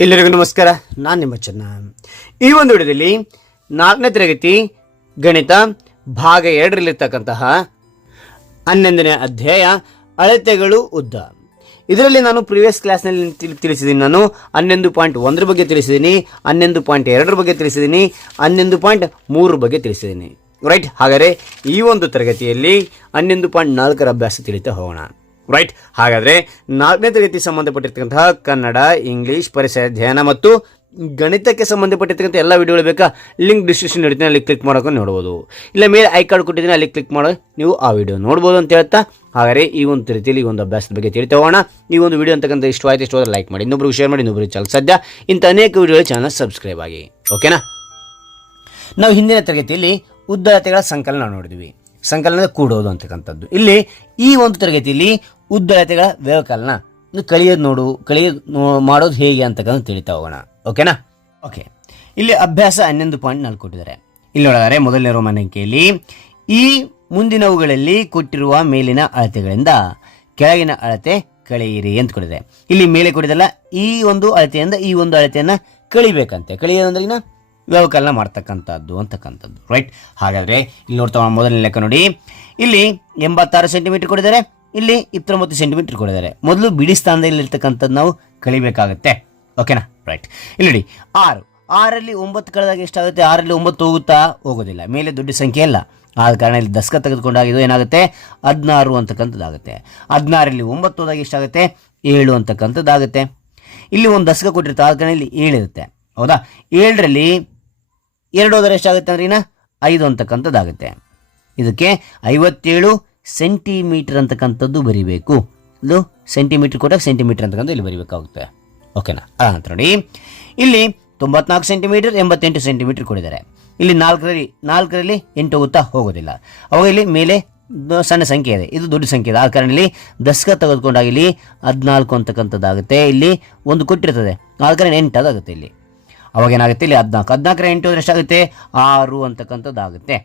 ಎಲ್ಲರಿಗೂ ನಮಸ್ಕಾರ. ನಾನು ನಿಮ್ಮ ಚೆನ್ನ. ಈ ಒಂದು ವಿಡಿಯೋದಲ್ಲಿ ನಾಲ್ಕನೇ ತರಗತಿ ಗಣಿತ ಭಾಗ ಎರಡರಲ್ಲಿರ್ತಕ್ಕಂತಹ ಹನ್ನೊಂದನೇ ಅಧ್ಯಾಯ ಅಳತೆಗಳು ಉದ್ದ. ಇದರಲ್ಲಿ ನಾನು ಪ್ರಿವಿಯಸ್ ಕ್ಲಾಸ್ನಲ್ಲಿ ತಿಳ್- ತಿಳಿಸಿದ್ದೀನಿ ನಾನು ಹನ್ನೊಂದು ಪಾಯಿಂಟ್ ಒಂದರ ಬಗ್ಗೆ ತಿಳಿಸಿದ್ದೀನಿ ಹನ್ನೊಂದು ಪಾಯಿಂಟ್ ಎರಡರ ಬಗ್ಗೆ ತಿಳಿಸಿದ್ದೀನಿ ಹನ್ನೊಂದು ಪಾಯಿಂಟ್ ಮೂರರ ಬಗ್ಗೆ ತಿಳಿಸಿದ್ದೀನಿ ರೈಟ್ ಹಾಗಾದರೆ ಈ ಒಂದು ತರಗತಿಯಲ್ಲಿ ಹನ್ನೊಂದು ಪಾಯಿಂಟ್ ನಾಲ್ಕರ ಅಭ್ಯಾಸ ತಿಳಿತಾ ಹೋಗೋಣ. ರೈಟ್ ಹಾಗಾದರೆ ನಾಲ್ಕನೇ ತರಗತಿ ಸಂಬಂಧಪಟ್ಟಿರ್ತಕ್ಕಂತಹ ಕನ್ನಡ, ಇಂಗ್ಲೀಷ್ ಪರಿಸರ ಅಧ್ಯಯನ ಮತ್ತು ಗಣಿತಕ್ಕೆ ಸಂಬಂಧಪಟ್ಟಿರ್ತಕ್ಕಂಥ ಎಲ್ಲ ವಿಡಿಯೋಗಳು ಬೇಕಾ? ಲಿಂಕ್ ಡಿಸ್ಕ್ರಿಪ್ಷನ್ ಇಡ್ತೀನಿ, ಅಲ್ಲಿ ಕ್ಲಿಕ್ ಮಾಡೋಕೆ ನೋಡ್ಬೋದು. ಇಲ್ಲ ಮೇಲೆ ಐ ಕಾರ್ಡ್ ಕೊಟ್ಟಿದ್ದೀನಿ, ಅಲ್ಲಿ ಕ್ಲಿಕ್ ಮಾಡೋ ನೀವು ಆ ವಿಡಿಯೋ ನೋಡ್ಬೋದು ಅಂತ ಹೇಳ್ತಾ ಹಾಗಾದರೆ ಈ ಒಂದು ರೀತಿಯಲ್ಲಿ ಒಂದು ಅಭ್ಯಾಸದ ಬಗ್ಗೆ ತಿಳಿತಾ ಹೋಗೋಣ ಈ ಒಂದು ವಿಡಿಯೋ ಅಂತಕ್ಕಂಥ ಇಷ್ಟವಾಯ್ತು ಇಷ್ಟವಾದ ಲೈಕ್ ಮಾಡಿ. ಇನ್ನೊಬ್ರಿಗೆ ಶೇರ್ ಮಾಡಿ, ಇನ್ನೊಬ್ರಿಗೆ ಚಾನಲ್ ಸದ್ಯ ಇಂಥ ಅನೇಕ ವಿಡಿಯೋಗಳ ಚಾನಲ್ ಸಬ್ಸ್ಕ್ರೈಬ್ ಆಗಿ. ಓಕೆನಾ ನಾವು ಹಿಂದಿನ ತರಗತಿಯಲ್ಲಿ ಉದ್ದಳತೆಗಳ ಸಂಕಲನ ನೋಡಿದ್ವಿ. ಸಂಕಲನದ ಕೂಡೋದು ಅಂತಕ್ಕಂಥದ್ದು. ಇಲ್ಲಿ ಈ ಒಂದು ತರಗತಿಯಲ್ಲಿ ಉದ್ದಳತೆಗಳ ವ್ಯವಕಲನ. ಕಳಿಯೋದು ನೋಡು ಕಳಿಯೋದು ಮಾಡೋದು ಹೇಗೆ ಅಂತಕ್ಕಂಥ ತಿಳಿತಾ ಹೋಗೋಣ. ಓಕೆನಾ? ಓಕೆ. ಇಲ್ಲಿ ಅಭ್ಯಾಸ ಹನ್ನೊಂದು ಪಾಯಿಂಟ್ ನಾಲ್ಕು ಕೊಟ್ಟಿದ್ದಾರೆ. ಇಲ್ಲಿ ನೋಡಿದರೆ ಮೊದಲನೇ ರೋಮನ್ ಈ ಮುಂದಿನವುಗಳಲ್ಲಿ ಕೊಟ್ಟಿರುವ ಮೇಲಿನ ಅಳತೆಗಳಿಂದ ಕೆಳಗಿನ ಅಳತೆ ಕಳೆಯಿರಿ ಅಂತ ಕೊಟ್ಟಿದೆ. ಇಲ್ಲಿ ಮೇಲೆ ಕೊಟ್ಟಿದಲ್ಲ ಈ ಒಂದು ಅಳತೆಯಿಂದ ಈ ಒಂದು ಅಳತೆಯನ್ನು ಕಳಿಬೇಕಂತೆ. ಕಳಿಯೋದ್ರಿಂದ ವ್ಯವಕಲನ ಮಾಡ್ತಕ್ಕಂಥದ್ದು ಅಂತಕ್ಕಂಥದ್ದು ರೈಟ್ ಹಾಗಾದರೆ ಇಲ್ಲಿ ನೋಡ್ತಾ ಮೊದಲನೇ ಲೆಕ್ಕ ನೋಡಿ. ಇಲ್ಲಿ ಎಂಬತ್ತಾರು ಸೆಂಟಿಮೀಟರ್ ಕೊಡಿದ್ದಾರೆ ಇಲ್ಲಿ ಇಪ್ಪತ್ತೊಂಬತ್ತು ಸೆಂಟಿಮೀಟರ್ ಕೊಡಿದ್ದಾರೆ ಮೊದಲು ಬಿಡಿ ಸ್ಥಾನದಲ್ಲಿ ಇರ್ತಕ್ಕಂಥದ್ದು ನಾವು ಕಳಿಬೇಕಾಗುತ್ತೆ. ಓಕೆನಾ ರೈಟ್ ಇಲ್ಲಿ ನೋಡಿ, ಆರು. ಆರಲ್ಲಿ ಒಂಬತ್ತು ಕಳೆದಾಗ ಎಷ್ಟಾಗುತ್ತೆ? ಆರಲ್ಲಿ ಒಂಬತ್ತು ಹೋಗುತ್ತಾ? ಹೋಗೋದಿಲ್ಲ. ಮೇಲೆ ದೊಡ್ಡ ಸಂಖ್ಯೆ ಇಲ್ಲ ಆದ ಕಾರಣ ಇಲ್ಲಿ ದಸ್ಕ ತೆಗೆದುಕೊಂಡಾಗ ಇದು ಏನಾಗುತ್ತೆ? ಹದಿನಾರು ಅಂತಕ್ಕಂಥದ್ದಾಗುತ್ತೆ. ಹದಿನಾರಲ್ಲಿ ಒಂಬತ್ತು ಹೋದಾಗ ಎಷ್ಟಾಗುತ್ತೆ? ಏಳು ಅಂತಕ್ಕಂಥದ್ದಾಗುತ್ತೆ. ಇಲ್ಲಿ ಒಂದು ದಸ್ಕ ಕೊಟ್ಟಿರುತ್ತೆ. ಆದ ಕಾರಣ ಇಲ್ಲಿ ಏಳಿರುತ್ತೆ ಹೌದಾ? ಏಳರಲ್ಲಿ ಎರಡು ಹೋದರೆ ಎಷ್ಟಾಗುತ್ತೆ ಅಂದ್ರೆ ಇನ್ನ ಐದು ಅಂತಕ್ಕಂಥದ್ದಾಗುತ್ತೆ. ಇದಕ್ಕೆ ಐವತ್ತೇಳು ಸೆಂಟಿಮೀಟರ್ ಅಂತಕ್ಕಂಥದ್ದು ಬರಿಬೇಕು. ಇದು ಸೆಂಟಿಮೀಟರ್ ಕೊಟ್ಟಾಗ ಸೆಂಟಿಮೀಟರ್ ಅಂತಕ್ಕಂಥ ಇಲ್ಲಿ ಬರಿಬೇಕಾಗುತ್ತೆ. ಓಕೆನಾ? ಆ ಅಂತ ನೋಡಿ. ಇಲ್ಲಿ ತೊಂಬತ್ನಾಲ್ಕು ಸೆಂಟಿಮೀಟರ್, ಎಂಬತ್ತೆಂಟು ಸೆಂಟಿಮೀಟರ್ ಕೊಡಿದ್ದಾರೆ. ಇಲ್ಲಿ ನಾಲ್ಕರಲ್ಲಿ ನಾಲ್ಕರಲ್ಲಿ ಎಂಟು ಹೋಗುತ್ತಾ ಹೋಗೋದಿಲ್ಲ. ಅವಾಗ ಇಲ್ಲಿ ಮೇಲೆ ಸಣ್ಣ ಸಂಖ್ಯೆ ಇದೆ. ಇದು ದೊಡ್ಡ ಸಂಖ್ಯೆ ಇದೆ. ಆ ಕಾರಣ ಇಲ್ಲಿ ದಶಕ ತೆಗೆದುಕೊಂಡಾಗ ಇಲ್ಲಿ ಹದಿನಾಲ್ಕು ಅಂತಕ್ಕಂಥದ್ದಾಗುತ್ತೆ. ಇಲ್ಲಿ ಒಂದು ಕೊಟ್ಟಿರ್ತದೆ. ನಾಲ್ಕರಿಂದ ಕಾರಣ ಎಂಟು ಅದಾಗುತ್ತೆ ಇಲ್ಲಿ. ಅವಾಗ ಏನಾಗುತ್ತೆ? ಇಲ್ಲಿ ಹದಿನಾಲ್ಕು. ಹದಿನಾಲ್ಕರ ಎಂಟು ಹೋದ್ರೆ ಎಷ್ಟಾಗುತ್ತೆ? ಆರು ಅಂತಕ್ಕಂಥದ್ದಾಗುತ್ತೆ.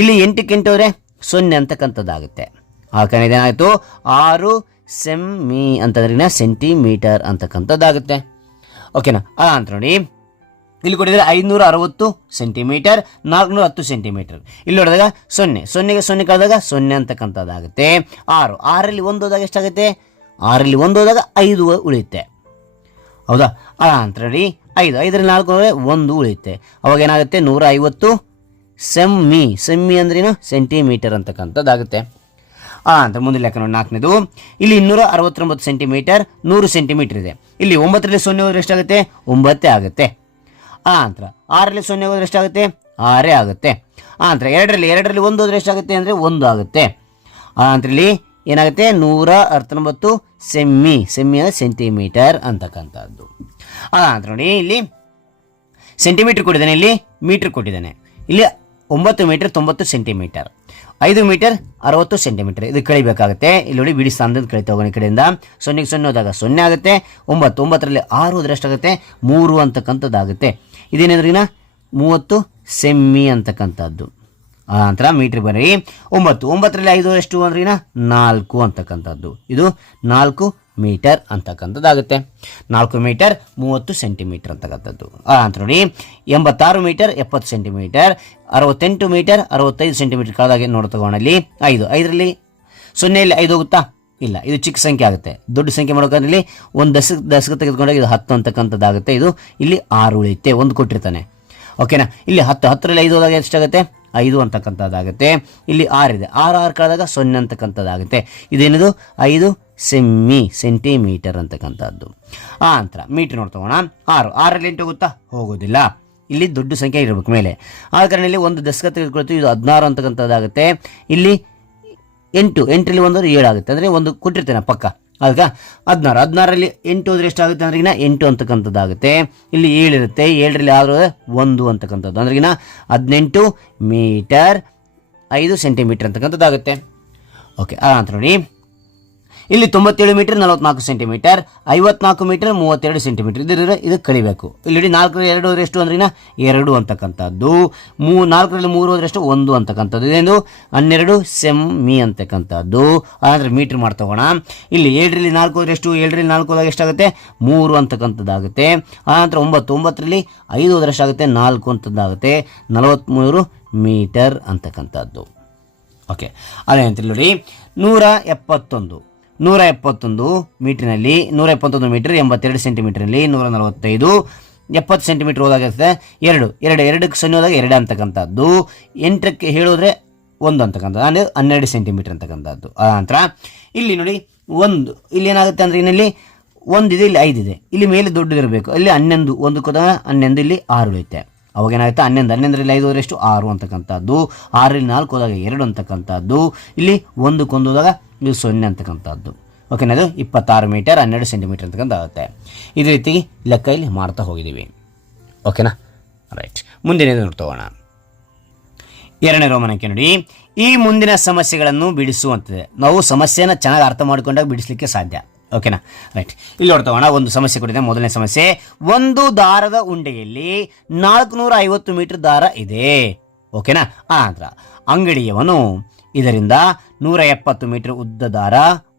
ಇಲ್ಲಿ ಎಂಟಕ್ಕೆ ಎಂಟು ಹೋದರೆ ಸೊನ್ನೆ ಅಂತಕ್ಕಂಥದ್ದಾಗುತ್ತೆ. ಆ ಕಾರಣ ಏನಾಯಿತು ಆರು ಸೆಮ್ಮಿ ಅಂತಂದ್ರೆ ಸೆಂಟಿಮೀಟರ್ ಅಂತಕ್ಕಂಥದ್ದಾಗುತ್ತೆ. ಓಕೆನಾ? ಅಂತ ನೋಡಿ. ಇಲ್ಲಿ ಕೊಟ್ಟಿದ್ರೆ ಐದುನೂರ ಅರವತ್ತು ಸೆಂಟಿಮೀಟರ್ ನಾಲ್ಕುನೂರ ಹತ್ತು ಸೆಂಟಿಮೀಟರ್. ಇಲ್ಲಿ ನೋಡಿದಾಗ ಸೊನ್ನೆ. ಸೊನ್ನೆಗೆ ಸೊನ್ನೆ ಕಳೆದಾಗ ಸೊನ್ನೆ ಅಂತಕ್ಕಂಥದ್ದಾಗುತ್ತೆ. ಆರು. ಆರಲ್ಲಿ ಒಂದು ಹೋದಾಗ ಎಷ್ಟಾಗುತ್ತೆ? ಆರಲ್ಲಿ ಒಂದು ಹೋದಾಗ ಐದು ಉಳಿಯುತ್ತೆ. ಹೌದಾ? ಅಂತ ನೋಡಿ. ಐದು. ಐದರಲ್ಲಿ ನಾಲ್ಕು ಒಂದು ಉಳಿಯುತ್ತೆ. ಅವಾಗ ಏನಾಗುತ್ತೆ? ನೂರ ಐವತ್ತು ಸೆಮ್ಮಿ ಸೆಮ್ಮಿ ಅಂದ್ರೇನು ಸೆಂಟಿಮೀಟರ್ ಅಂತಕ್ಕಂಥದ್ದಾಗುತ್ತೆ. ಆ, ಅಂತ ಮುಂದೆ ಲೆಕ್ಕ ನೋಡಿ, ನಾಲ್ಕನೇದು. ಇಲ್ಲಿ ಇನ್ನೂರ ಅರವತ್ತೊಂಬತ್ತು ಸೆಂಟಿಮೀಟರ್ ನೂರು ಸೆಂಟಿಮೀಟರ್ ಇದೆ. ಇಲ್ಲಿ ಒಂಬತ್ತರಲ್ಲಿ ಸೊನ್ನೆ ಹೋದ್ರೆ ಎಷ್ಟಾಗುತ್ತೆ? ಒಂಬತ್ತೇ ಆಗುತ್ತೆ. ಆ ಅಂತರ ಆರರಲ್ಲಿ ಸೊನ್ನೆ ಹೋದ್ರೆ ಎಷ್ಟಾಗುತ್ತೆ? ಆರೇ ಆಗುತ್ತೆ. ಆ ಅಂತರ ಎರಡರಲ್ಲಿ ಎರಡರಲ್ಲಿ ಒಂದು ಹೋದ್ರೆ ಎಷ್ಟಾಗುತ್ತೆ ಅಂದರೆ ಒಂದು ಆಗುತ್ತೆ. ಆ ಅಂತರಲ್ಲಿ ಏನಾಗುತ್ತೆ? ನೂರ ಹತ್ತೊಂಬತ್ತು ಸೆಮ್ಮಿ ಸೆಮ್ಮಿ ಅಂದರೆ ಸೆಂಟಿಮೀಟರ್ ಅಂತಕ್ಕಂಥದ್ದು. ಆ ಅಂತ ನೋಡಿ, ಇಲ್ಲಿ ಸೆಂಟಿಮೀಟರ್ ಕೊಟ್ಟಿದ್ದಾನೆ, ಇಲ್ಲಿ ಮೀಟರ್ ಕೊಟ್ಟಿದ್ದಾನೆ. ಇಲ್ಲಿ ಒಂಬತ್ತು ಮೀಟರ್ ತೊಂಬತ್ತು ಸೆಂಟಿಮೀಟರ್. ಐದು ಮೀಟರ್ ಅರವತ್ತು ಸೆಂಟಿಮೀಟರ್. ಇದು ಕಳಿಬೇಕಾಗುತ್ತೆ. ಇಲ್ಲಿ ನೋಡಿ ಬಿಡಿ ಸ್ಥಾನದಿಂದ ಕಳಿತಾ ಹೋಗೋಣ ಈ ಕಡೆಯಿಂದ. ಸೊನ್ನೆಗೆ ಸೊನ್ನೆ ಹೋದಾಗ ಸೊನ್ನೆ ಆಗುತ್ತೆ. ಒಂಬತ್ತು, ಒಂಬತ್ತರಲ್ಲಿ ಆರು ಹೋದ್ರೆ ಎಷ್ಟಾಗುತ್ತೆ? ಮೂರು ಅಂತಕ್ಕಂಥದ್ದಾಗುತ್ತೆ. ಇದೇನಂದ್ರಿನ ಮೂವತ್ತು ಸೆಮ್ಮಿ ಅಂತಕ್ಕಂಥದ್ದು. ಆ ನಂತರ ಮೀಟ್ರ್ ಬನ್ನಿ ಒಂಬತ್ತು, ಒಂಬತ್ತರಲ್ಲಿ ಐದು ಎಷ್ಟು ಅಂದ್ರಿನ ನಾಲ್ಕು ಅಂತಕ್ಕಂಥದ್ದು. ಇದು ನಾಲ್ಕು ಮೀಟರ್ ಅಂತಕ್ಕಂಥದ್ದಾಗುತ್ತೆ. ನಾಲ್ಕು ಮೀಟರ್, ಮೂವತ್ತು ಸೆಂಟಿಮೀಟರ್ ಅಂತಕ್ಕಂಥದ್ದು. ಅಂತ ನೋಡಿ. ಎಂಬತ್ತಾರು ಮೀಟರ್, ಎಪ್ಪತ್ತು ಸೆಂಟಿಮೀಟರ್, ಅರವತ್ತೆಂಟು ಮೀಟರ್, ಅರವತ್ತೈದು ಸೆಂಟಿಮೀಟರ್ ಕಳೆದಾಗ ನೋಡಿ ತಗೊಂಡಲ್ಲಿ ಐದು. ಐದರಲ್ಲಿ ಸೊನ್ನೆಯಲ್ಲಿ ಐದು ಹೋಗುತ್ತಾ? ಇಲ್ಲ, ಇದು ಚಿಕ್ಕ ಸಂಖ್ಯೆ ಆಗುತ್ತೆ. ದೊಡ್ಡ ಸಂಖ್ಯೆ ಮಾಡೋಕ್ಕಾಗಲಿ ಒಂದು ದಶಕ ದಶಕ ತೆಗೆದುಕೊಂಡಾಗ ಇದು ಹತ್ತು ಅಂತಕ್ಕಂಥದ್ದಾಗುತ್ತೆ. ಇದು ಇಲ್ಲಿ ಆರು ಉಳಿಯುತ್ತೆ. ಒಂದು ಕೊಟ್ಟಿರ್ತಾನೆ. ಓಕೆನಾ? ಇಲ್ಲಿ ಹತ್ತು, ಹತ್ತರಲ್ಲಿ ಐದು ಹೋದಾಗ ಎಷ್ಟಾಗುತ್ತೆ ಐದು ಅಂತಕ್ಕಂಥದ್ದಾಗುತ್ತೆ. ಇಲ್ಲಿ ಆರಿದೆ ಆರು ಆರು ಕಳೆದಾಗ ಸೊನ್ನೆ ಅಂತಕ್ಕಂಥದ್ದಾಗುತ್ತೆ. ಇದೇನಿದು? ಐದು ಸೆಮ್ಮಿ ಸೆಂಟಿಮೀಟರ್ ಅಂತಕ್ಕಂಥದ್ದು. ಆ ಅಂತರ ಮೀಟರ್ ನೋಡ್ತಗೋಣ ಆರು. ಆರಲ್ಲಿ ಎಂಟು ಹೋಗುತ್ತಾ? ಹೋಗೋದಿಲ್ಲ. ಇಲ್ಲಿ ದೊಡ್ಡ ಸಂಖ್ಯೆ ಇರಬೇಕು ಮೇಲೆ. ಆ ಕಾರಣ ಇಲ್ಲಿ ಒಂದು ದಶಕ ತೆಗೆದುಕೊಳ್ತೀವಿ ಇದು ಹದಿನಾರು ಅಂತಕ್ಕಂಥದ್ದಾಗುತ್ತೆ. ಇಲ್ಲಿ ಎಂಟು. ಎಂಟರಲ್ಲಿ ಒಂದು ಏಳು ಆಗುತ್ತೆ. ಅಂದರೆ ಒಂದು ಕೊಟ್ಟಿರ್ತೇನೆ ಪಕ್ಕ. ಅದಕ್ಕೆ ಹದಿನಾರು. ಹದಿನಾರಲ್ಲಿ ಎಂಟು ಹೋದರೆ ಎಷ್ಟಾಗುತ್ತೆ ಅಂದ್ರೆ ಇನ್ನ ಎಂಟು ಅಂತಕ್ಕಂಥದ್ದಾಗುತ್ತೆ. ಇಲ್ಲಿ ಏಳಿರುತ್ತೆ ಏಳರಲ್ಲಿ ಆದರೂ ಒಂದು ಅಂತಕ್ಕಂಥದ್ದು. ಅಂದ್ರಿಗಿನ ಹದಿನೆಂಟು ಮೀಟರ್ ಐದು ಸೆಂಟಿಮೀಟರ್ ಅಂತಕ್ಕಂಥದ್ದಾಗುತ್ತೆ. ಓಕೆ. ಆ ಅಂತ ನೋಡಿ. ಇಲ್ಲಿ ತೊಂಬತ್ತೇಳು ಮೀಟರ್, ನಲವತ್ನಾಲ್ಕು ಸೆಂಟಿಮೀಟರ್, ಐವತ್ನಾಲ್ಕು ಮೀಟರ್, ಮೂವತ್ತೆರಡು ಸೆಂಟಿಮೀಟರ್. ಇದರ ಇದು ಕಳಿಬೇಕು. ಇಲ್ಲಿ ನಾಲ್ಕರಲ್ಲಿ ಎರಡು ಹೋದ್ರೆ ಎಷ್ಟು ಅಂದ್ರಿನ? ಎರಡು ಅಂತಕ್ಕಂಥದ್ದು. ಮೂ ನಾಲ್ಕರಲ್ಲಿ ಮೂರು ಹೋದ್ರೆ ಎಷ್ಟು ಒಂದು ಅಂತಕ್ಕಂಥದ್ದು. ಇದೇನು? ಹನ್ನೆರಡು ಸೆಮ್ಮಿ ಅಂತಕ್ಕಂಥದ್ದು. ಆನಂತರ ಮೀಟರ್ ಮಾಡ್ತಗೋಣ ಇಲ್ಲಿ ಏಳರಲ್ಲಿ ನಾಲ್ಕು ಹೋದ್ರೆ ಎಷ್ಟು ಏಳರಲ್ಲಿ ನಾಲ್ಕು ಹೋದಾಗ ಎಷ್ಟಾಗುತ್ತೆ? ಮೂರು ಅಂತಕ್ಕಂಥದ್ದಾಗುತ್ತೆ. ಆನಂತರ ಒಂಬತ್ತು, ಒಂಬತ್ತರಲ್ಲಿ ಐದು ಹೋದ್ರೆ ಎಷ್ಟಾಗುತ್ತೆ ನಾಲ್ಕು ಅಂತದ್ದಾಗುತ್ತೆ. ನಲವತ್ತ್ಮೂರು ಮೀಟರ್ ಅಂತಕ್ಕಂಥದ್ದು. ಓಕೆ. ಅದೇ ಅಂತ ನೋಡಿ. ನೂರ ಎಪ್ಪತ್ತೊಂದು. ನೂರ ಎಪ್ಪತ್ತೊಂದು ಮೀಟ್ರಿನಲ್ಲಿ ನೂರ ಎಪ್ಪತ್ತೊಂದು ಮೀಟರ್ ಎಂಬತ್ತೆರಡು ಸೆಂಟಿಮೀಟ್ರಲ್ಲಿ ನೂರ ನಲವತ್ತೈದು ಎಪ್ಪತ್ತು ಸೆಂಟಿಮೀಟ್ರ್ ಹೋದಾಗಿರುತ್ತೆ ಎರಡು ಎರಡು ಎರಡಕ್ಕೆ ಸೊನ್ನೆ ಹೋದಾಗ ಎರಡು ಅಂತಕ್ಕಂಥದ್ದು, ಎಂಟಕ್ಕೆ ಹೇಳಿದ್ರೆ ಒಂದು ಅಂತಕ್ಕಂಥದ್ದು, ಅಂದರೆ ಹನ್ನೆರಡು ಸೆಂಟಿಮೀಟ್ರ್ ಅಂತಕ್ಕಂಥದ್ದು. ಆ ನಂತರ ಇಲ್ಲಿ ನೋಡಿ ಒಂದು, ಇಲ್ಲಿ ಏನಾಗುತ್ತೆ ಅಂದರೆ ಇನ್ನಲ್ಲಿ ಒಂದಿದೆ ಇಲ್ಲಿ ಐದಿದೆ ಇಲ್ಲಿ ಮೇಲೆ ದೊಡ್ಡದಿರಬೇಕು ಇಲ್ಲಿ ಹನ್ನೊಂದು, ಒಂದು ಹೋದಾಗ ಹನ್ನೊಂದು, ಇಲ್ಲಿ ಆರು ಉಳಿಯುತ್ತೆ ಅವಾಗ ಏನಾಗುತ್ತೆ? ಹನ್ನೊಂದು ಹನ್ನೊಂದರಲ್ಲಿ ಐದು ಹೋದ್ರೆ ಎಷ್ಟು ಆರು ಅಂತಕ್ಕಂಥದ್ದು ಆರಲ್ಲಿ ನಾಲ್ಕು ಹೋದಾಗ ಎರಡು ಅಂತಕ್ಕಂಥದ್ದು, ಇಲ್ಲಿ ಒಂದಕ್ಕೊಂದು ಹೋದಾಗ ಇದು ಸೊನ್ನೆ ಅಂತಕ್ಕಂಥದ್ದು ಓಕೆನಾ ಅದು ಇಪ್ಪತ್ತಾರು ಮೀಟರ್ ಹನ್ನೆರಡು ಸೆಂಟಿಮೀಟರ್ ಅಂತಕ್ಕಂಥ ಆಗುತ್ತೆ ಇದೇ ರೀತಿ ಲೆಕ್ಕ ಇಲ್ಲಿ ಮಾಡ್ತಾ ಹೋಗಿದ್ದೀವಿ. ಓಕೆನಾ ರೈಟ್ ಮುಂದಿನದು ನೋಡ್ತೋಗೋಣ. ಎರಡನೇ ರೋಮನಕ್ಕೆ ನೋಡಿ. ಈ ಮುಂದಿನ ಸಮಸ್ಯೆಗಳನ್ನು ಬಿಡಿಸುವಂಥದ್ದು ನಾವು ಸಮಸ್ಯೆನ ಚೆನ್ನಾಗಿ ಅರ್ಥ ಮಾಡಿಕೊಂಡಾಗ ಬಿಡಿಸಲಿಕ್ಕೆ ಸಾಧ್ಯ. ಓಕೆನಾ ರೈಟ್ ಇಲ್ಲಿ ನೋಡ್ತೋಣ ಒಂದು ಸಮಸ್ಯೆ ಕೊಟ್ಟಿದೆ. ಮೊದಲನೇ ಸಮಸ್ಯೆ. ಒಂದು ದಾರದ ಉಂಡೆಯಲ್ಲಿ ನಾಲ್ಕುನೂರ ಐವತ್ತು ಮೀಟರ್ ದಾರ ಇದೆ. ಓಕೆನಾ ಆ ನಂತರ ಅಂಗಡಿಯವನು ಇದರಿಂದ ನೂರ ಎಪ್ಪತ್ತು ಮೀಟರ್ ಉದ್ದ ದಾರ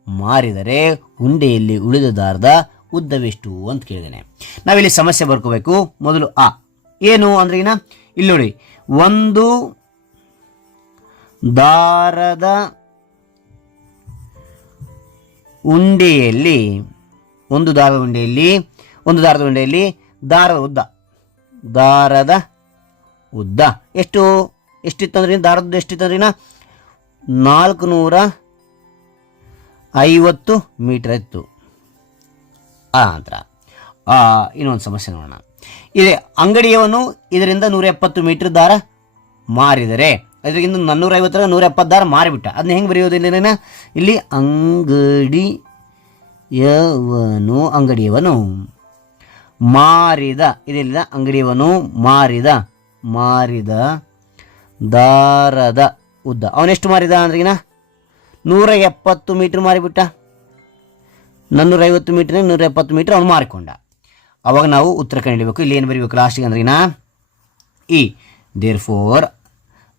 ಮಾರಿದರೆ ಉಂಡೆಯಲ್ಲಿ ಉಳಿದ ದಾರದ ಉದ್ದವೆಷ್ಟು ಅಂತ ಕೇಳಿದ್ದೇನೆ. ನಾವಿಲ್ಲಿ ಸಮಸ್ಯೆ ಬರ್ಕೋಬೇಕು. ಮೊದಲು ಆ. ಏನು ಅಂದ್ರೆ ಏನ ಇಲ್ಲಿ ನೋಡಿ. ಒಂದು ದಾರದ ಉಂಡೆಯಲ್ಲಿ, ಒಂದು ದಾರದ ಉಂಡೆಯಲ್ಲಿ, ಒಂದು ದಾರದ ಉಂಡೆಯಲ್ಲಿ ದಾರದ ಉದ್ದ. ದಾರದ ಉದ್ದ. ಎಷ್ಟು? ಎಷ್ಟಿತ್ತಂದ್ರೆ ದಾರದ ಎಷ್ಟಿತ್ತಂದ್ರೆ ನಾಲ್ಕು ನೂರ ಐವತ್ತು ಮೀಟರ್ ಇತ್ತು. ಆ ಇನ್ನೊಂದು ಸಮಸ್ಯೆ ನೋಡೋಣ. ಇದೆ ಅಂಗಡಿಯವನು ಇದರಿಂದ ನೂರ ಎಪ್ಪತ್ತು ಮೀಟರ್ ದಾರ ಮಾರಿದರೆ ಅದರಿಂದ ನಾನ್ನೂರ ಐವತ್ತರ ನೂರ ಎಪ್ಪತ್ತು ದಾರ ಮಾರಿಬಿಟ್ಟ. ಅದನ್ನ ಹೆಂಗೆ ಬರೆಯೋದು ಇಲ್ಲಿ ಇಲ್ಲಿ ಅಂಗಡಿಯವನು ಅಂಗಡಿಯವನು ಮಾರಿದ ಇದಿಲ್ಲ ಅಂಗಡಿಯವನು ಮಾರಿದ ಮಾರಿದ ದಾರದ ಉದ್ದ. ಅವನೆಷ್ಟು ಮಾರಿದ ಅಂದ್ರಿಗಿನ ನೂರ ಎಪ್ಪತ್ತು ಮೀಟ್ರ್ ಮಾರಿಬಿಟ್ಟ. ನನ್ನೂರ ಐವತ್ತು ಮೀಟ್ರ್ ನೂರ ಎಪ್ಪತ್ತು ಮೀಟ್ರ್ ಅವನು ಮಾರಿಕೊಂಡ. ಅವಾಗ ನಾವು ಉತ್ತರ ಕಂಡಿಡಬೇಕು ಇಲ್ಲಿ ಏನು ಬರೀಬೇಕು? ಲಾಸ್ಟಿಗೆ ಅಂದ್ರಿಗಿನ ಈ. ದೇರ್ ಫೋರ್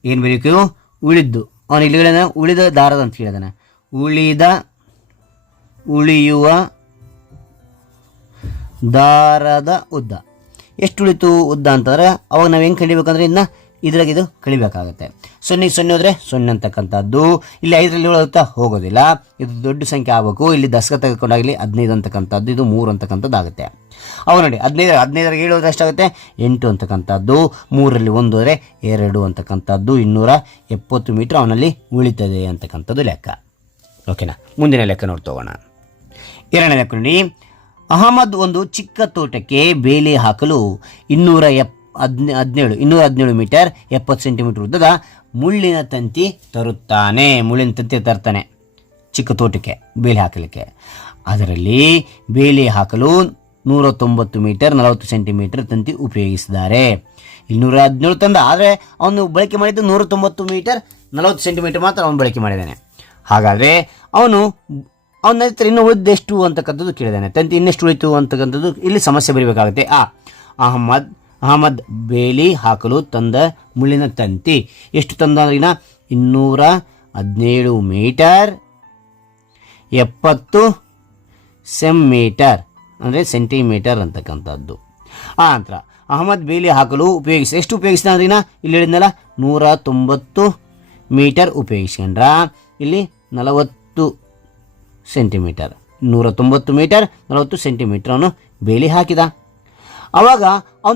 ಏನು ಬರೀಬೇಕು? ಉಳಿದ್ದು. ಅವನು ಇಲ್ಲಿ ಹೇಳಿದ ಉಳಿದ ದಾರದ ಅಂತ ಹೇಳಿದಾನೆ. ಉಳಿದ, ಉಳಿಯುವ ದಾರದ ಉದ್ದ. ಎಷ್ಟು ಉಳಿತು ಉದ್ದ ಅಂತಂದ್ರೆ, ಅವಾಗ ನಾವು ಹೆಂಗೆ ಕಳಿಬೇಕಂದ್ರೆ ಇನ್ನು ಇದ್ರಾಗ ಇದು ಕಳಿಬೇಕಾಗತ್ತೆ ಸೊನ್ನೆ ಸೊನ್ನೆ ಹೋದ್ರೆ ಸೊನ್ನೆ ಅಂತಕ್ಕಂಥದ್ದು. ಇಲ್ಲಿ ಐದರಲ್ಲಿ ಹೋಗುತ್ತ ಹೋಗೋದಿಲ್ಲ. ಇದು ದೊಡ್ಡ ಸಂಖ್ಯೆ ಆಗಬೇಕು. ಇಲ್ಲಿ ದಶಕ ತೆಗೆದುಕೊಂಡಾಗಲಿ ಹದಿನೈದು ಅಂತಕ್ಕಂಥದ್ದು, ಇದು ಮೂರು ಅಂತಕ್ಕಂಥದ್ದು ಆಗುತ್ತೆ ಅವು ನೋಡಿ, ಹದಿನೈದು ಹದಿನೈದರಿಗೆ ಏಳು ಹೋದ್ರೆ ಎಷ್ಟಾಗುತ್ತೆ? ಎಂಟು ಅಂತಕ್ಕಂಥದ್ದು. ಮೂರರಲ್ಲಿ ಒಂದು ಹೋದರೆ ಎರಡು ಅಂತಕ್ಕಂಥದ್ದು. ಇನ್ನೂರ ಎಪ್ಪತ್ತು ಮೀಟ್ರ್ ಅವನಲ್ಲಿ ಉಳಿತದೆ ಅಂತಕ್ಕಂಥದ್ದು ಲೆಕ್ಕ. ಓಕೆನಾ? ಮುಂದಿನ ಲೆಕ್ಕ ನೋಡ್ತೋಗೋಣ ಎರಡನೇ ಲೆಕ್ಕ ನೋಡಿ. ಅಹಮದ್ ಒಂದು ಚಿಕ್ಕ ತೋಟಕ್ಕೆ ಬೇಲಿ ಹಾಕಲು ಇನ್ನೂರ ಎಪ್ ಹದಿನ ಹದಿನೇಳು, ಇನ್ನೂರ ಹದಿನೇಳು ಮೀಟರ್ ಎಪ್ಪತ್ತು ಸೆಂಟಿಮೀಟರ್ ಉದ್ದದ ಮುಳ್ಳಿನ ತಂತಿ ತರುತ್ತಾನೆ. ಮುಳ್ಳಿನ ತಂತಿ ತರ್ತಾನೆ. ಚಿಕ್ಕ ತೋಟಕ್ಕೆ, ಬೇಲಿ ಹಾಕಲಿಕ್ಕೆ. ಅದರಲ್ಲಿ ಬೇಲಿ ಹಾಕಲು ನೂರ ತೊಂಬತ್ತು ಮೀಟರ್, ನಲವತ್ತು ಸೆಂಟಿಮೀಟರ್ ತಂತಿ ಉಪಯೋಗಿಸಿದ್ದಾರೆ. ಇಲ್ಲಿ ನೂರ ಹದಿನೇಳು ತಂದ, ಆದರೆ ಅವನು ಬಳಕೆ ಮಾಡಿದ್ದು ನೂರ ತೊಂಬತ್ತು ಮೀಟರ್, ನಲವತ್ತು ಸೆಂಟಿಮೀಟರ್ ಮಾತ್ರ ಅವನು ಬಳಕೆ ಮಾಡಿದ್ದಾನೆ. ಹಾಗಾದರೆ ಅವನು, ಅವನ ಹತ್ರ ಇನ್ನೂ ಉಳಿದೆಷ್ಟು ಅಂತಕ್ಕಂಥದ್ದು ಕೇಳಿದ್ದಾನೆ. ತಂತಿ ಇನ್ನೆಷ್ಟು ಉಳಿತು ಅಂತಕ್ಕಂಥದ್ದು ಇಲ್ಲಿ ಸಮಸ್ಯೆ ಬರೀಬೇಕಾಗುತ್ತೆ. ಆ, ಅಹಮದ್ ಅಹಮದ್ ಬೇಲಿ ಹಾಕಲು ತಂದ ಮುಳ್ಳಿನ ತಂತಿ. ಎಷ್ಟು ತಂದ ಅಂದ್ರಿನ ಇನ್ನೂರ ಹದಿನೇಳು ಮೀಟರ್. ಎಪ್ಪತ್ತು ಸೆಮ್ಮೀಟರ್ ಅಂದರೆ ಸೆಂಟಿಮೀಟರ್ ಅಂತಕ್ಕಂಥದ್ದು. ಆ ನಂತರ ಅಹಮದ್ ಬೇಲಿ ಹಾಕಲು ಉಪಯೋಗಿಸಿ ಎಷ್ಟು ಉಪಯೋಗಿಸಿದ ಇಲ್ಲಿ ಹೇಳಿದ್ನಲ್ಲ, ನೂರ ತೊಂಬತ್ತು ಮೀಟರ್ ಉಪಯೋಗಿಸ್ಕೊಂಡ್ರ. ಇಲ್ಲಿ ನಲವತ್ತು ಸೆಂಟಿಮೀಟರ್. ನೂರ ತೊಂಬತ್ತು ಮೀಟರ್, ನಲವತ್ತು ಸೆಂಟಿಮೀಟರ್ ಅವನು ಬೇಲಿ ಹಾಕಿದ. ಆವಾಗ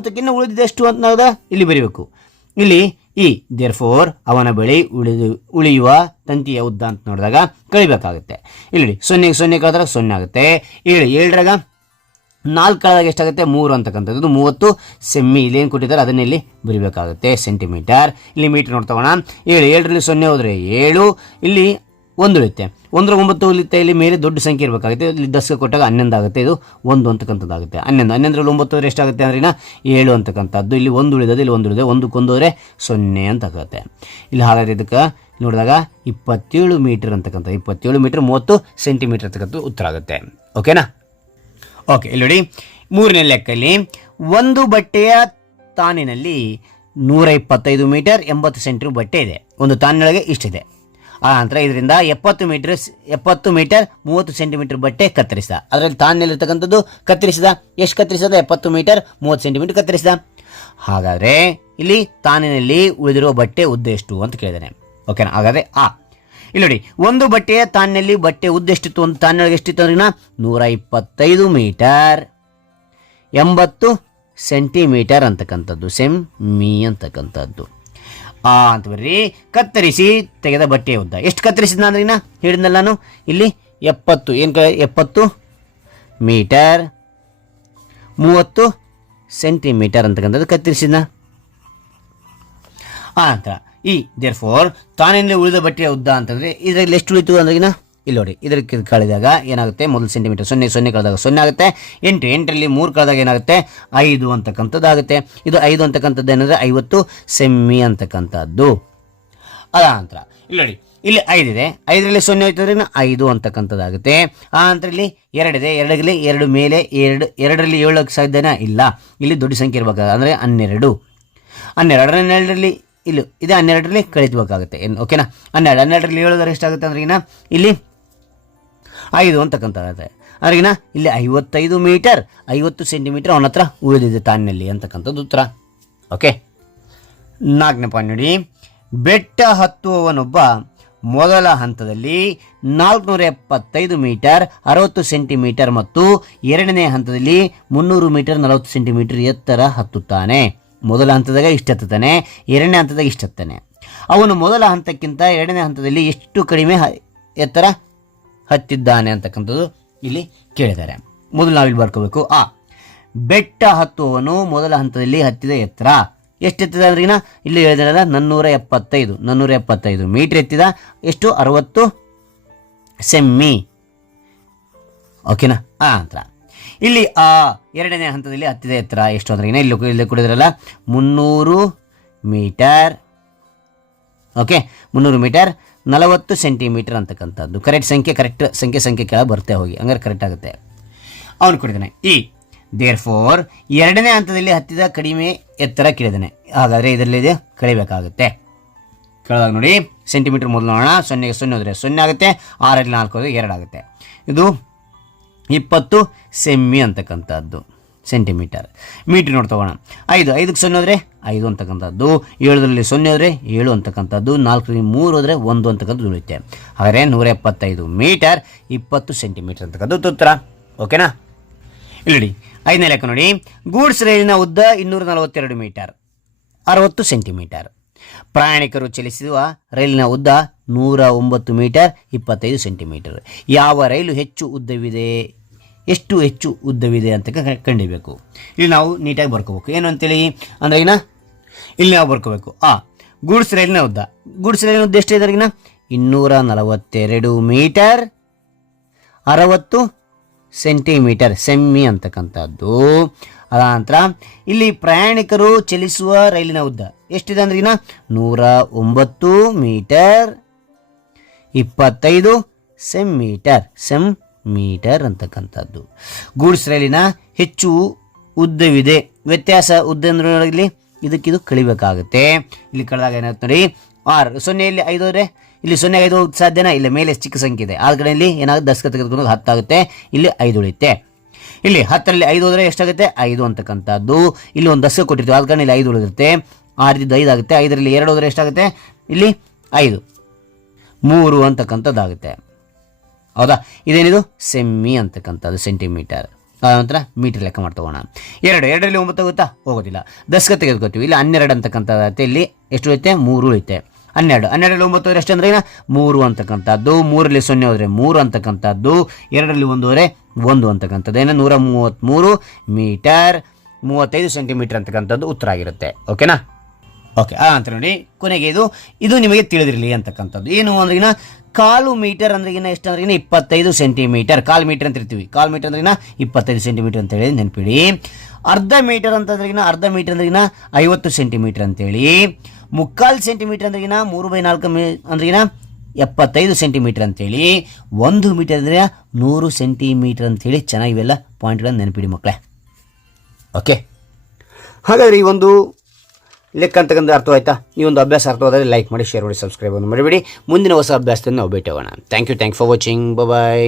ತಕ್ಕಿನ್ನ ಉಳಿದಿದ್ದೆಷ್ಟು ಅಂತ ನಾವು ಇಲ್ಲಿ ಬರೀಬೇಕು. ಇಲ್ಲಿ ಈ ದೇರ್ ಫೋರ್ ಅವನ ಬಳಿ ಉಳಿದು, ಉಳಿಯುವ ತಂತಿಯ ಉದ್ದ ಅಂತ ನೋಡಿದಾಗ ಕಳಿಬೇಕಾಗುತ್ತೆ. ಇಲ್ಲಿ ಸೊನ್ನೆಗೆ ಸೊನ್ನೆ ಕಳೆದಾಗ ಸೊನ್ನೆ ಆಗುತ್ತೆ. ಏಳು ಏಳರಾಗ ನಾಲ್ಕು ಕಳೆದಾಗ ಎಷ್ಟಾಗುತ್ತೆ? ಮೂರು ಅಂತಕ್ಕಂಥದ್ದು. ಮೂವತ್ತು ಸೆಮ್ಮಿ ಇಲ್ಲೇನು ಕೊಟ್ಟಿದ್ದಾರೆ? ಅದನ್ನ ಇಲ್ಲಿ ಬರಿಬೇಕಾಗುತ್ತೆ. ಸೆಂಟಿಮೀಟರ್. ಇಲ್ಲಿ ಮೀಟರ್ ನೋಡ್ತಗೋಣ ಏಳು ಏಳರಲ್ಲಿ ಸೊನ್ನೆ ಹೋದರೆ ಏಳು. ಇಲ್ಲಿ ಒಂದು ಉಳಿಯುತ್ತೆ ಒಂದರ ಒಂಬತ್ತು ಉಳಿಯುತ್ತೆ ಇಲ್ಲಿ ಮೇಲೆ ದೊಡ್ಡ ಸಂಖ್ಯೆ ಇರಬೇಕಾಗುತ್ತೆ. ಇಲ್ಲಿ ದಸಕ ಕೊಟ್ಟಾಗ ಹನ್ನೊಂದು ಆಗುತ್ತೆ. ಇದು ಒಂದು ಅಂತಕ್ಕಂಥದ್ದಾಗುತ್ತೆ. ಹನ್ನೊಂದು. ಹನ್ನೊಂದರಲ್ಲಿ ಒಂಬತ್ತು ಎಷ್ಟು ಎಷ್ಟಾಗುತ್ತೆ ಅಂದ್ರೆ ಏಳು ಅಂತಕ್ಕಂಥದ್ದು. ಇಲ್ಲಿ ಒಂದು ಉಳಿದದ್ದು, ಇಲ್ಲಿ ಒಂದು ಉಳಿದ ಒಂದಕ್ಕೊಂದು ಹೋದರೆ ಸೊನ್ನೆ ಅಂತ ಆಗುತ್ತೆ ಇಲ್ಲಿ ಹಾಗಾದ್ರೆ ಇದಕ್ಕೆ ನೋಡಿದಾಗ ಇಪ್ಪತ್ತೇಳು ಮೀಟರ್ ಅಂತಕ್ಕಂಥ ಇಪ್ಪತ್ತೇಳು ಮೀಟರ್ ಮೂವತ್ತು ಸೆಂಟಿಮೀಟರ್ ಅಂತಕ್ಕಂಥ ಉತ್ತರ ಆಗುತ್ತೆ. ಓಕೆನಾ? ಓಕೆ, ಇಲ್ಲಿ ನೋಡಿ. ಮೂರನೇ ಲೆಕ್ಕಲ್ಲಿ ಒಂದು ಬಟ್ಟೆಯ ತಾನಿನಲ್ಲಿ ನೂರ ಇಪ್ಪತ್ತೈದು ಮೀಟರ್ ಎಂಬತ್ತು ಸೆಂಟಿಮೀಟರ್ ಬಟ್ಟೆ ಇದೆ. ಒಂದು ತಾನಿನೊಳಗೆ ಇಷ್ಟಿದೆ. ಆ ನಂತರ ಇದರಿಂದ ಎಪ್ಪತ್ತು ಮೀಟರ್ ಎಪ್ಪತ್ತು ಮೀಟರ್ ಮೂವತ್ತು ಸೆಂಟಿಮೀಟರ್ ಬಟ್ಟೆ ಕತ್ತರಿಸಿದ. ಅದರಲ್ಲಿ ತಾನಿನಲ್ಲಿರ್ತಕ್ಕಂಥದ್ದು ಕತ್ತರಿಸಿದ. ಎಷ್ಟು ಕತ್ತರಿಸಿದ? ಎಪ್ಪತ್ತು ಮೀಟರ್, ಮೂವತ್ತು ಸೆಂಟಿಮೀಟರ್ ಕತ್ತರಿಸಿದ. ಹಾಗಾದರೆ ಇಲ್ಲಿ ತಾನಿನಲ್ಲಿ ಉಳಿದಿರುವ ಬಟ್ಟೆ ಉದ್ದ ಎಷ್ಟು ಅಂತ ಕೇಳಿದಾನೆ ಓಕೆನಾ ಹಾಗಾದರೆ ಆ. ಇಲ್ಲಿ ನೋಡಿ, ಒಂದು ಬಟ್ಟೆಯ ತಾನಿನಲ್ಲಿ ಬಟ್ಟೆ ಉದ್ದ ಎಷ್ಟಿತ್ತು ಒಂದು ತಾನಿನೊಳಗೆ ಎಷ್ಟಿತ್ತು ಅಂದ್ರೆ ನೂರ ಇಪ್ಪತ್ತೈದು ಮೀಟರ್. ಎಂಬತ್ತು ಸೆಂಟಿಮೀಟರ್ ಅಂತಕ್ಕಂಥದ್ದು ಸೆಮ್ ಮೀ ಅಂತಕ್ಕಂಥದ್ದು. ಆ ಅಂತ ಬರ್ರಿ. ಕತ್ತರಿಸಿ ತೆಗೆದ ಬಟ್ಟೆಯ ಉದ್ದ. ಎಷ್ಟು ಕತ್ತರಿಸಿದ ಅಂದ್ರೆ ಇನ್ನ? ಹೇಳಿದ್ನಲ್ಲ ನಾನು. ಇಲ್ಲಿ ಎಪ್ಪತ್ತು. ಏನು ಕ ಎಪ್ಪತ್ತು ಮೀಟರ್. ಮೂವತ್ತು ಸೆಂಟಿಮೀಟರ್ ಅಂತಕ್ಕಂಥದ್ದು ಕತ್ತರಿಸಿದ ಆ ನಂತರ ಈ ದೇರ್ ಫೋರ್ ತಾನೇನಲ್ಲಿ ಉಳಿದ ಬಟ್ಟೆಯ ಉದ್ದ ಅಂತಂದರೆ ಇದರಲ್ಲಿ ಎಷ್ಟು ಉಳಿತು ಅಂದ್ರಿಗಿನ ಇಲ್ಲಿ ನೋಡಿ, ಇದಕ್ಕೆ ಕಳೆದಾಗ ಏನಾಗುತ್ತೆ? ಮೊದಲು ಸೆಂಟಿಮೀಟರ್ ಸೊನ್ನೆ ಸೊನ್ನೆ ಕಳೆದಾಗ ಸೊನ್ನೆ ಆಗುತ್ತೆ. ಎಂಟು, ಎಂಟರಲ್ಲಿ ಮೂರು ಕಳೆದಾಗ ಏನಾಗುತ್ತೆ? ಐದು ಅಂತಕ್ಕಂಥದ್ದು ಆಗುತ್ತೆ ಇದು ಐದು ಅಂತಕ್ಕಂಥದ್ದು ಏನಂದರೆ ಐವತ್ತು ಸೆಮ್ಮಿ ಅಂತಕ್ಕಂಥದ್ದು. ಅದ ನಂತರ, ಇಲ್ಲಿ ನೋಡಿ, ಇಲ್ಲಿ ಐದಿದೆ ಐದರಲ್ಲಿ ಸೊನ್ನೆ ಹೋಯ್ತಂದ್ರೆ ಐದು ಅಂತಕ್ಕಂಥದ್ದಾಗುತ್ತೆ. ಆ ನಂತರ ಇಲ್ಲಿ ಎರಡಿದೆ ಎರಡರಲ್ಲಿ ಎರಡು, ಮೇಲೆ ಎರಡು, ಎರಡರಲ್ಲಿ ಏಳಕ್ಕೆ ಸಾಧ್ಯನಾ? ಇಲ್ಲ. ಇಲ್ಲಿ ದೊಡ್ಡ ಸಂಖ್ಯೆ ಇರಬೇಕಾಗ ಅಂದರೆ ಹನ್ನೆರಡು. ಹನ್ನೆರಡು ಹನ್ನೆರಡರಲ್ಲಿ ಇಲ್ಲಿ, ಇದೆ ಹನ್ನೆರಡರಲ್ಲಿ ಕಳಿತಬೇಕಾಗುತ್ತೆ ಏನು ಓಕೆನಾ ಹನ್ನೆರಡು, ಹನ್ನೆರಡರಲ್ಲಿ ಏಳೋದ್ರೆ ಎಷ್ಟಾಗುತ್ತೆ ಅಂದ್ರೆ ಇನ್ನ ಇಲ್ಲಿ ಐದು ಅಂತಕ್ಕಂಥದ್ದೆ ಅವ್ರಿಗಿನ? ಇಲ್ಲಿ ಐವತ್ತೈದು ಮೀಟರ್, ಐವತ್ತು ಸೆಂಟಿಮೀಟರ್ ಅವನ ಹತ್ರ ಉಳಿದಿದೆ ತಾನಿನಲ್ಲಿ ಅಂತಕ್ಕಂಥದ್ದು ಉತ್ತರ. ಓಕೆ? ನಾಲ್ಕನೇ ಪಾಯಿಂಟ್ ನೋಡಿ. ಬೆಟ್ಟ ಹತ್ತುವವನೊಬ್ಬ ಮೊದಲ ಹಂತದಲ್ಲಿ ನಾಲ್ಕುನೂರ ಎಪ್ಪತ್ತೈದು ಮೀಟರ್, ಅರವತ್ತು ಸೆಂಟಿಮೀಟರ್ ಮತ್ತು ಎರಡನೇ ಹಂತದಲ್ಲಿ ಮುನ್ನೂರು ಮೀಟರ್, ನಲವತ್ತು ಸೆಂಟಿಮೀಟರ್ ಎತ್ತರ ಹತ್ತುತ್ತಾನೆ. ಮೊದಲ ಹಂತದಾಗ ಇಷ್ಟು ಹತ್ತುತ್ತಾನೆ ಎರಡನೇ ಹಂತದಾಗ ಇಷ್ಟು ಹತ್ತಾನೆ ಅವನು ಮೊದಲ ಹಂತಕ್ಕಿಂತ ಎರಡನೇ ಹಂತದಲ್ಲಿ ಎಷ್ಟು ಕಡಿಮೆ ಎತ್ತರ? ಹತ್ತಿದ್ದಾನೆ ಅಂತಕ್ಕಂಥದ್ದು ಇಲ್ಲಿ ಕೇಳಿದ್ದಾರೆ. ಮೊದಲು ನಾವಿಲ್ಲಿ ಬರ್ಕೋಬೇಕು. ಆ, ಬೆಟ್ಟ ಹತ್ತುವವನು ಮೊದಲ ಹಂತದಲ್ಲಿ ಹತ್ತಿದ ಎತ್ತರ. ಎಷ್ಟು ಎತ್ತಿದ ಅಂದ್ರಿಗಿನ ಇಲ್ಲಿ ಹೇಳಿದಾರಲ್ಲ ನನ್ನೂರ ಎಪ್ಪತ್ತೈದು ನನ್ನೂರ ಎಪ್ಪತ್ತೈದು ಮೀಟ್ರ್ ಎತ್ತಿದ ಎಷ್ಟು? ಅರವತ್ತು ಸೆಮ್ಮಿ. ಓಕೆನಾ? ಆ ಅಂತ ಇಲ್ಲಿ, ಆ, ಎರಡನೇ ಹಂತದಲ್ಲಿ ಹತ್ತಿದ ಎತ್ತರ ಎಷ್ಟು ಅಂದ್ರೆ ಇಲ್ಲಿ ಇಲ್ಲಿ ಕುಡಿದ್ರಲ್ಲ, ಮುನ್ನೂರು ಮೀಟರ್. ಓಕೆ, ಮುನ್ನೂರು ಮೀಟರ್. ನಲವತ್ತು ಸೆಂಟಿಮೀಟರ್ ಅಂತಕ್ಕಂಥದ್ದು. ಕರೆಕ್ಟ್ ಸಂಖ್ಯೆ ಕರೆಕ್ಟ್ ಸಂಖ್ಯೆ ಸಂಖ್ಯೆ ಕೆಳ ಬರ್ತೇ ಹೋಗಿ. ಹಂಗಾರೆ ಕರೆಕ್ಟ್ ಆಗುತ್ತೆ. ಅವನು ಕೊಡಿದ್ದಾನೆ ಈ ದೇರ್ ಫೋರ್ ಎರಡನೇ ಹಂತದಲ್ಲಿ ಹತ್ತಿದ ಕಡಿಮೆ ಎತ್ತರ ಕೇಳಿದಾನೆ ಹಾಗಾದರೆ ಇದರಲ್ಲಿ ಕಳಿಬೇಕಾಗುತ್ತೆ. ಕೆಳದಾಗ ನೋಡಿ, ಸೆಂಟಿಮೀಟರ್ ಮೊದಲು ನೋಡೋಣ. ಸೊನ್ನೆಗೆ ಸೊನ್ನೆ ಹೋದರೆ ಸೊನ್ನೆ ಆಗುತ್ತೆ ಆರಲ್ಲಿ ನಾಲ್ಕು ಹೋದರೆ ಎರಡು ಆಗುತ್ತೆ. ಇದು ಇಪ್ಪತ್ತು ಸೆಮ್ಮಿ ಅಂತಕ್ಕಂಥದ್ದು. ಸೆಂಟಿಮೀಟರ್ ಮೀಟ್ರ್ ನೋಡಿ ತೊಗೋಣ. ಐದು, ಐದಕ್ಕೆ ಸೊನ್ನೆ ಹೋದರೆ ಐದು ಅಂತಕ್ಕಂಥದ್ದು, ಏಳರಲ್ಲಿ ಸೊನ್ನೆ ಹೋದರೆ ಏಳು ಅಂತಕ್ಕಂಥದ್ದು, ನಾಲ್ಕರಲ್ಲಿ ಮೂರು ಹೋದರೆ ಒಂದು ಅಂತಕ್ಕಂಥದ್ದು ಉಳಿಯುತ್ತೆ. ಹಾಗಾದರೆ ನೂರ ಎಪ್ಪತ್ತೈದು ಮೀಟರ್ ಇಪ್ಪತ್ತು ಸೆಂಟಿಮೀಟರ್ ಅಂತಕ್ಕಂಥದ್ದು ಉತ್ತರ. ಓಕೆನಾ ಇಲ್ಲಿ ಐದನೇ ಲೆಕ್ಕ ನೋಡಿ. ಗೂಡ್ಸ್ ರೈಲಿನ ಉದ್ದ ಇನ್ನೂರ ನಲವತ್ತೆರಡು ಮೀಟರ್ ಅರವತ್ತು ಸೆಂಟಿಮೀಟರ್ ಪ್ರಯಾಣಿಕರು ಚಲಿಸುವ ರೈಲಿನ ಉದ್ದ ನೂರ ಒಂಬತ್ತು ಮೀಟರ್ ಇಪ್ಪತ್ತೈದು ಸೆಂಟಿಮೀಟರ್ ಯಾವ ರೈಲು ಹೆಚ್ಚು ಉದ್ದವಿದೆ? ಎಷ್ಟು ಹೆಚ್ಚು ಉದ್ದವಿದೆ ಅಂತ ಕಂಡಿಬೇಕು. ಇಲ್ಲಿ ನಾವು ನೀಟಾಗಿ ಬರ್ಕೋಬೇಕು. ಏನು ಅಂತೇಳಿ? ಅಂದ್ರೆ ಏನ ಇಲ್ಲಿ ನಾವು ಬರ್ಕೋಬೇಕು. ಆ ಗೂಡ್ಸ್ ರೈಲಿನ ಉದ್ದ. ಗೂಡ್ಸ್ ರೈಲಿನ ಉದ್ದ ಎಷ್ಟು ಇದೆ ಇನ್ನೂರ ನಲವತ್ತೆರಡು ಮೀಟರ್ ಅರವತ್ತು ಸೆಂಟಿಮೀಟರ್ ಸೆಮ್ಮಿ ಅಂತಕ್ಕಂಥದ್ದು. ಅದ ನಂತರ ಇಲ್ಲಿ ಪ್ರಯಾಣಿಕರು ಚಲಿಸುವ ರೈಲಿನ ಉದ್ದ ಎಷ್ಟಿದೆ ಅಂದ್ರೆ ಇನ್ನ ನೂರ ಒಂಬತ್ತು ಮೀಟರ್ ಇಪ್ಪತ್ತೈದು ಸೆಮ್ ಮೀಟರ್ ಸೆಮ್ ಮೀಟರ್ ಅಂತಕ್ಕಂಥದ್ದು. ಗೂಡ್ಸ್ ರೈಲಿನ ಹೆಚ್ಚು ಉದ್ದವಿದೆ. ವ್ಯತ್ಯಾಸ ಉದ್ದ ಅಂದ್ರೆ ಇಲ್ಲಿ ಇದಕ್ಕಿದು ಕಳಿಬೇಕಾಗುತ್ತೆ. ಇಲ್ಲಿ ಕಳೆದಾಗ ಏನಾಗುತ್ತೆ ನೋಡಿ, ಆರ್ ಸೊನ್ನೆಯಲ್ಲಿ ಐದು ಹೋದ್ರೆ, ಇಲ್ಲಿ ಸೊನ್ನೆ ಐದು ಸಾಧ್ಯನಾ? ಇಲ್ಲ, ಮೇಲೆ ಚಿಕ್ಕ ಸಂಖ್ಯೆ ಇದೆ. ಆದ ಕಡೆಯಲ್ಲಿ ಏನಾಗುತ್ತೆ, ದಶಕ ತೆಗೆದುಕೊಂಡು ಹತ್ತಾಗುತ್ತೆ ಇಲ್ಲಿ ಐದು ಉಳಿಯುತ್ತೆ. ಇಲ್ಲಿ ಹತ್ತರಲ್ಲಿ ಐದು ಹೋದರೆ ಎಷ್ಟಾಗುತ್ತೆ? ಐದು ಅಂತಕ್ಕಂಥದ್ದು. ಇಲ್ಲಿ ಒಂದು ದಸ್ಕ ಕೊಟ್ಟಿರ್ತೀವಿ ಆದ ಕಾರಣ ಇಲ್ಲಿ ಐದು ಉಳಿದಿರುತ್ತೆ. ಆರಿದ್ದು ಐದು ಆಗುತ್ತೆ, ಐದರಲ್ಲಿ ಎರಡು ಹೋದರೆ ಎಷ್ಟಾಗುತ್ತೆ? ಇಲ್ಲಿ ಐದು. ಮೂರು ಅಂತಕ್ಕಂಥದ್ದಾಗುತ್ತೆ. ಹೌದಾ? ಇದೇನಿದು? ಸೆಮ್ಮಿ ಅಂತಕ್ಕಂಥದ್ದು ಸೆಂಟಿಮೀಟರ್ ನಂತರ ಮೀಟರ್ ಲೆಕ್ಕ ಮಾಡ್ತಗೋಣ ಎರಡು, ಎರಡರಲ್ಲಿ ಒಂಬತ್ತು ಹೋಗುತ್ತಾ ಹೋಗೋದಿಲ್ಲ. ದಶಕ ತೆಗೆದುಕೊತೀವಿ. ಇಲ್ಲಿ, ಹನ್ನೆರಡು ಅಂತಕ್ಕಂಥದ್ದು ಇಲ್ಲಿ ಎಷ್ಟು ಐತೆ ಮೂರು ಐತೆ ಹನ್ನೆರಡು. ಹನ್ನೆರಡರಲ್ಲಿ ಒಂಬತ್ತು ಹೋದ್ರೆ ಎಷ್ಟು ಅಂದ್ರೆ ಈಗ ಮೂರು ಅಂತಕ್ಕಂಥದ್ದು. ಮೂರಲ್ಲಿ ಸೊನ್ನೆ ಹೋದರೆ ಮೂರು ಅಂತಕ್ಕಂಥದ್ದು. ಎರಡರಲ್ಲಿ ಒಂದು ಹೋದರೆ ಒಂದು ಅಂತಕ್ಕಂಥದ್ದು. ಏನೋ? ನೂರ ಮೂವತ್ತ್ಮೂರು ಮೀಟರ್ ಮೂವತ್ತೈದು ಸೆಂಟಿಮೀಟರ್ ಅಂತಕ್ಕಂಥದ್ದು ಉತ್ತರ ಆಗಿರುತ್ತೆ. ಓಕೆನಾ ಓಕೆ ಆ ಅಂತ ನೋಡಿ. ಕೊನೆಗೆ ಇದು. ಇದು ನಿಮಗೆ ತಿಳಿದಿರಲಿ ಅಂತಕ್ಕಂಥದ್ದು. ಏನು ಅಂದ್ರಿಗಿನ ಕಾಲು ಮೀಟರ್ ಅಂದ್ರೆ ಏನ ಎಷ್ಟು ಅಂದ್ರೆ ಇಪ್ಪತ್ತೈದು ಸೆಂಟಿಮೀಟರ್. ಕಾಲು ಮೀಟರ್ ಅಂತ ಇರ್ತೀವಿ. ಕಾಲು ಮೀಟರ್ ಅಂದ್ರೆ ಇಪ್ಪತ್ತೈದು ಸೆಂಟಿಮೀಟರ್ ಅಂತ ಹೇಳಿ ನೆನಪಿಡಿ. ಅರ್ಧ ಮೀಟರ್ ಅಂತಂದ್ರಿಗಿನ ಅರ್ಧ ಮೀಟರ್ ಅಂದ್ರೆ ಐವತ್ತು ಸೆಂಟಿಮೀಟರ್ ಅಂತೇಳಿ ಮುಕ್ಕಾಲು ಸೆಂಟಿಮೀಟರ್ ಅಂದ್ರಿಗಿನ ಮೂರು ಬೈ ನಾಲ್ಕು ಮೀ ಅಂದ್ರಿಗಿನ ಎಪ್ಪತ್ತೈದು ಸೆಂಟಿಮೀಟರ್ ಅಂತೇಳಿ ಒಂದು ಮೀಟರ್ ಅಂದ್ರೆ ನೂರು ಸೆಂಟಿಮೀಟರ್ ಅಂತೇಳಿ ಚೆನ್ನಾಗಿ ಇವೆಲ್ಲ ಪಾಯಿಂಟ್ಗಳನ್ನು ನೆನಪಿಡಿ ಮಕ್ಕಳೇ ಓಕೆ? ಹಾಗಾದ್ರೆ ಈ ಒಂದು ಲೆಕ್ಕ ಅಂತಕ್ಕಂಥ ಆಯ್ತಾ? ಈ ಒಂದು ಅಭ್ಯಾಸ ಅರ್ಥವಾದರೆ ಲೈಕ್ ಮಾಡಿ ಶೇರ್ ಮಾಡಿ ಸಬ್ಸ್ಕ್ರೈಬ್ ಮಾಡಿಬಿಡಿ ಮುಂದಿನ ಹೊಸ ಅಭ್ಯಾಸದಿಂದ ನಾವು ಭೇಟಿ ಹೋಗೋಣ thank you thank for watching bye